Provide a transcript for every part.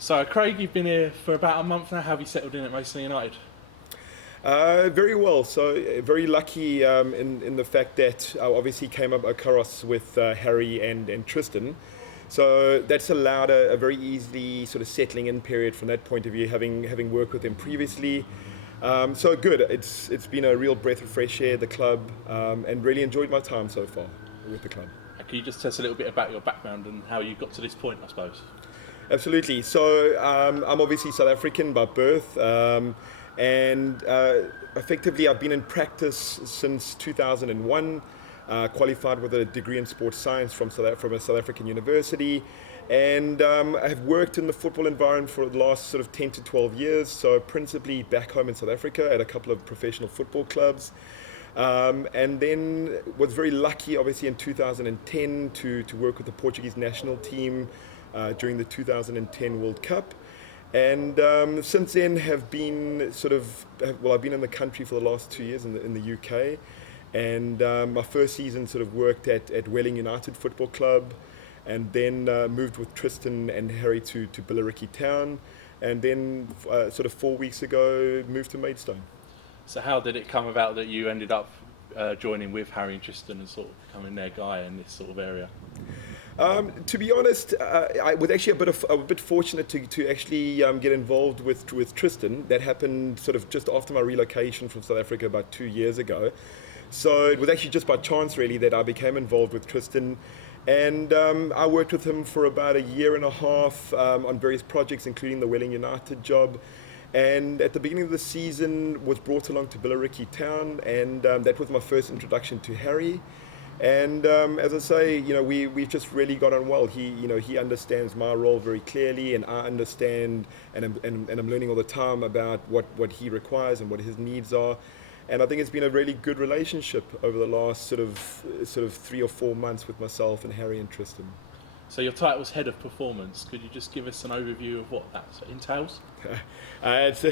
So, Craig, you've been here for about a month now. How have you settled in at Maidstone United? Very well. So very lucky in the fact that I obviously came up across with Harry and Tristan. So that's allowed a very easy sort of settling in period from that point of view, having worked with them previously. So good. It's been a real breath of fresh air, the club, and really enjoyed my time so far with the club. Can you just tell us a little bit about your background and how you got to this point, I suppose? Absolutely. So I'm obviously South African by birth, and effectively I've been in practice since 2001. Qualified with a degree in sports science from a South African university, and I have worked in the football environment for the last sort of 10 to 12 years. So principally back home in South Africa at a couple of professional football clubs. And then was very lucky, obviously, in 2010 to work with the Portuguese national team during the 2010 World Cup. And since then have been I've been in the country for the last 2 years in the UK. And my first season sort of worked at Welling United Football Club, and then moved with Tristan and Harry to Billericay Town. And then sort of 4 weeks ago moved to Maidstone. So, how did it come about that you ended up joining with Harry and Tristan and sort of becoming their guy in this sort of area? To be honest, I was actually a bit fortunate to actually get involved with Tristan. That happened sort of just after my relocation from South Africa about 2 years ago. So it was actually just by chance really that I became involved with Tristan. And I worked with him for about a year and a half on various projects, including the Welling United job. And at the beginning of the season was brought along to Billericay Town, and that was my first introduction to Harry. And as I say, we've just really got on well. He understands my role very clearly, and I understand, and I'm learning all the time about what he requires and what his needs are. And I think it's been a really good relationship over the last sort of 3 or 4 months with myself and Harry and Tristan. So, your title was Head of Performance. Could you just give us an overview of what that entails? It's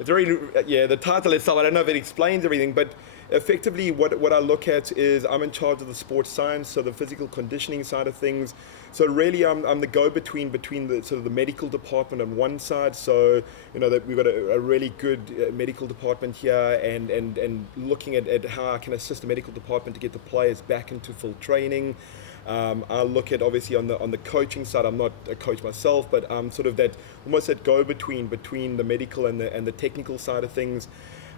very, yeah, the title itself, I don't know if it explains everything, but effectively what I look at is I'm in charge of the sports science, so the physical conditioning side of things. So really I'm the go-between between the sort of the medical department on one side, so that we've got a really good medical department here, and looking at how I can assist the medical department to get the players back into full training. I look at obviously on the coaching side. I'm not a coach myself, but I'm sort of almost that go-between between the medical and the technical side of things.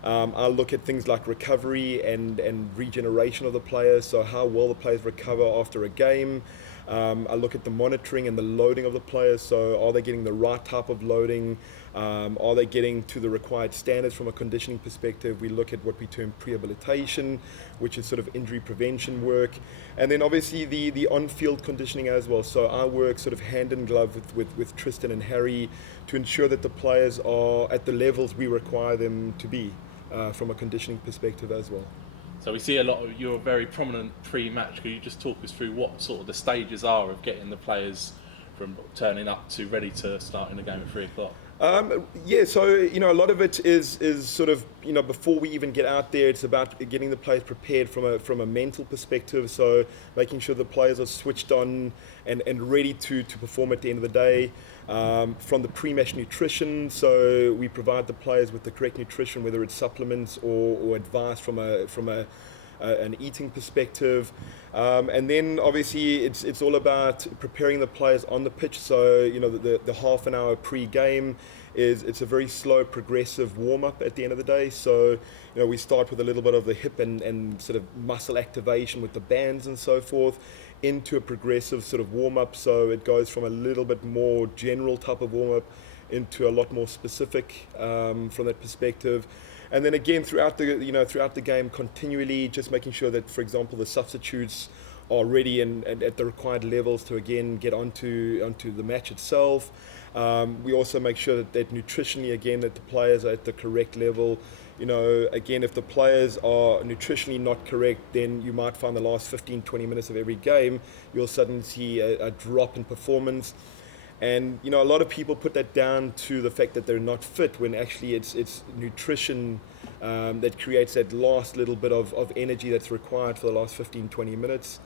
I look at things like recovery and regeneration of the players, so how well the players recover after a game. I look at the monitoring and the loading of the players, so are they getting the right type of loading? Are they getting to the required standards from a conditioning perspective? We look at what we term prehabilitation, which is sort of injury prevention work. And then obviously the on-field conditioning as well. So I work sort of hand in glove with Tristan and Harry to ensure that the players are at the levels we require them to be from a conditioning perspective as well. So, we see a lot of you're a very prominent pre-match. Could you just talk us through what sort of the stages are of getting the players from turning up to ready to start in the game at 3 o'clock? Yeah, so a lot of it is sort of before we even get out there, it's about getting the players prepared from a mental perspective. So making sure the players are switched on and ready to perform at the end of the day. From the pre-match nutrition, so we provide the players with the correct nutrition, whether it's supplements or advice from an eating perspective, and then obviously it's all about preparing the players on the pitch. So the half an hour pre-game it's a very slow progressive warm-up at the end of the day. So we start with a little bit of the hip and sort of muscle activation with the bands and so forth, into a progressive sort of warm-up. So it goes from a little bit more general type of warm-up into a lot more specific from that perspective. And then again throughout the game, continually just making sure that, for example, the substitutes are ready and at the required levels to again get onto the match itself. We also make sure that nutritionally, again, that the players are at the correct level. Again, if the players are nutritionally not correct, then you might find the last 15-20 minutes of every game you'll suddenly see a drop in performance. And a lot of people put that down to the fact that they're not fit, when actually it's nutrition that creates that last little bit of energy that's required for the last 15-20 minutes.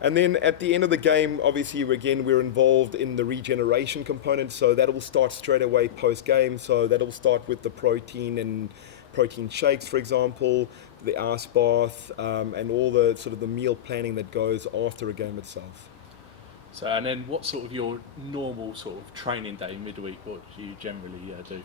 And then at the end of the game, obviously, we're involved in the regeneration component, so that will start straight away post-game. So that will start with the protein and protein shakes, for example, the ice bath, and all the sort of the meal planning that goes after a game itself. So, and then what sort of your normal sort of training day midweek? What do you generally do?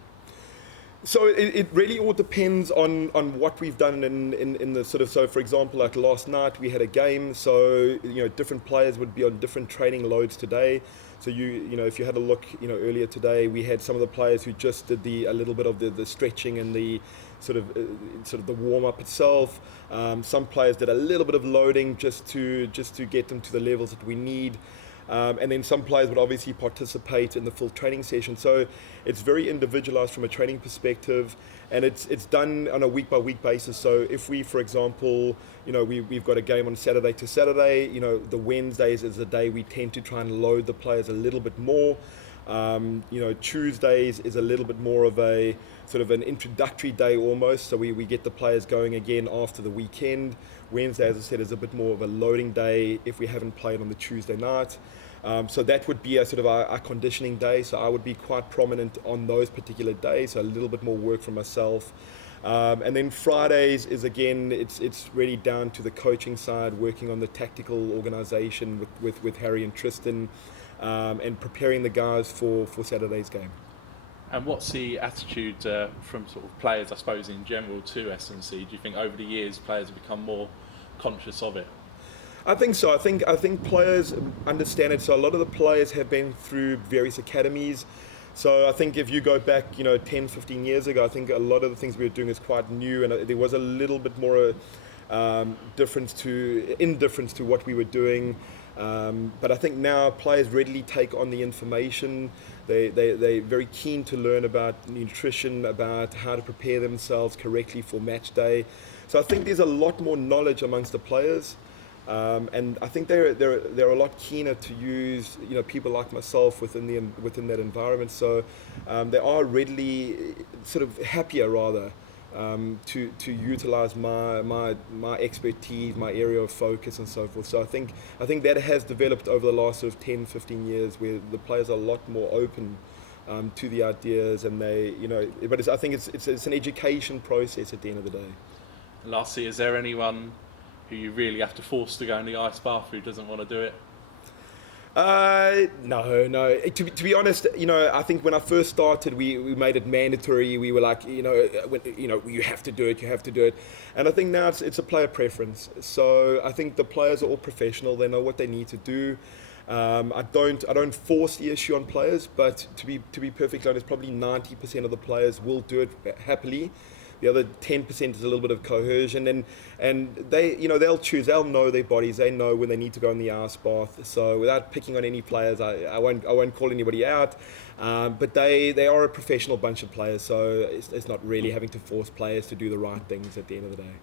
So it really all depends on what we've done in the sort of, so for example, like last night we had a game, so different players would be on different training loads today. So if you had a look earlier today, we had some of the players who just did a little bit of the stretching and the sort of the warm up itself. Some players did a little bit of loading just to get them to the levels that we need. And then some players would obviously participate in the full training session. So it's very individualized from a training perspective, and it's done on a week-by-week basis. So if we, for example, we've got a game on Saturday to Saturday, the Wednesdays is the day we tend to try and load the players a little bit more. Tuesdays is a little bit more of a sort of an introductory day almost, so we get the players going again after the weekend. Wednesday, as I said, is a bit more of a loading day if we haven't played on the Tuesday night. So that would be a sort of our conditioning day, so I would be quite prominent on those particular days, so a little bit more work from myself. And then Fridays is, again, it's really down to the coaching side, working on the tactical organisation with Harry and Tristan, and preparing the guys for Saturday's game. And what's the attitude from sort of players, I suppose, in general to S&C? Do you think over the years players have become more conscious of it? I think so. I think players understand it. So a lot of the players have been through various academies. So I think if you go back, 10, 15 years ago, I think a lot of the things we were doing is quite new, and there was a little bit more indifference to what we were doing. But I think now players readily take on the information. They're very keen to learn about nutrition, about how to prepare themselves correctly for match day. So I think there's a lot more knowledge amongst the players. And I think they're a lot keener to use people like myself within that environment. So they are readily sort of happier rather to utilize my expertise, my area of focus, and so forth. So I think that has developed over the last sort of 10, 15 years, where the players are a lot more open to the ideas, and but I think it's an education process at the end of the day. Lastly, is there anyone who you really have to force to go in the ice bath who doesn't want to do it? No. To be honest, I think when I first started, we made it mandatory. We were like, you have to do it. And I think now it's a player preference. So I think the players are all professional. They know what they need to do. I don't force the issue on players, but to be perfectly honest, probably 90% of the players will do it happily. The other 10% is a little bit of coercion, and they, they'll choose. They'll know their bodies. They know when they need to go in the ice bath. So without picking on any players, I won't call anybody out. But they are a professional bunch of players. So it's not really having to force players to do the right things at the end of the day.